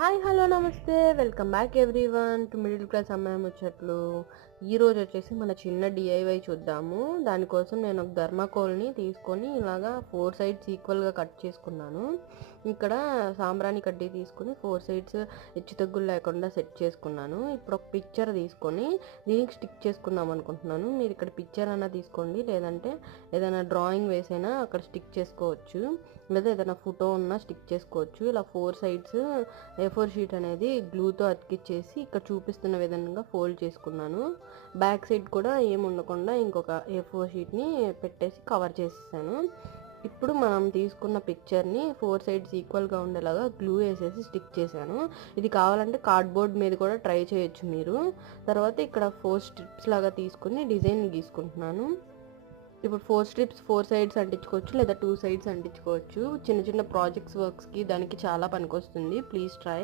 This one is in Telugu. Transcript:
హాయ్ హలో నమస్తే welcome back everyone to middle class అమ్మాయి ముచ్చట్లు. ఈరోజు వచ్చేసి మన చిన్న డిఐవై చూద్దాము. దానికోసం నేను ఒక థర్మాకోల్ని తీసుకొని ఇలాగా 4 సైడ్స్ ఈక్వల్గా కట్ చేసుకున్నాను. ఇక్కడ సాంబ్రాణి కడ్డీ తీసుకొని 4 సైడ్స్ హెచ్చు తగ్గులు లేకుండా సెట్ చేసుకున్నాను. ఇప్పుడు ఒక పిక్చర్ తీసుకొని దీనికి స్టిక్ చేసుకుందాం అనుకుంటున్నాను. మీరు ఇక్కడ పిక్చర్ అన్నా తీసుకోండి, లేదంటే ఏదైనా డ్రాయింగ్ వేసైనా అక్కడ స్టిక్ చేసుకోవచ్చు, లేదా ఏదైనా ఫోటో ఉన్నా స్టిక్ చేసుకోవచ్చు. ఇలా 4 సైడ్స్ A4 షీట్ అనేది గ్లూతో అతికిచ్చేసి ఇక్కడ చూపిస్తున్న విధంగా ఫోల్డ్ చేసుకున్నాను. బ్యాక్ సైడ్ కూడా ఏమి ఉండకుండా ఇంకొక A4 షీట్ని పెట్టేసి కవర్ చేసేసాను. ఇప్పుడు మనం తీసుకున్న పిక్చర్ని 4 సైడ్స్ ఈక్వల్గా ఉండేలాగా గ్లూ వేసేసి స్టిక్ చేశాను. ఇది కావాలంటే కార్డ్బోర్డ్ మీద కూడా ట్రై చేయొచ్చు మీరు. తర్వాత ఇక్కడ 4 స్ట్రిప్స్ లాగా తీసుకుని డిజైన్ గీసుకుంటున్నాను. ఇప్పుడు 4 స్ట్రిప్స్ 4 సైడ్స్ అంటించుకోవచ్చు, లేదా 2 సైడ్స్ అంటించుకోవచ్చు. చిన్న చిన్న ప్రాజెక్ట్స్ వర్క్స్కి దానికి చాలా పనికొస్తుంది. Please try.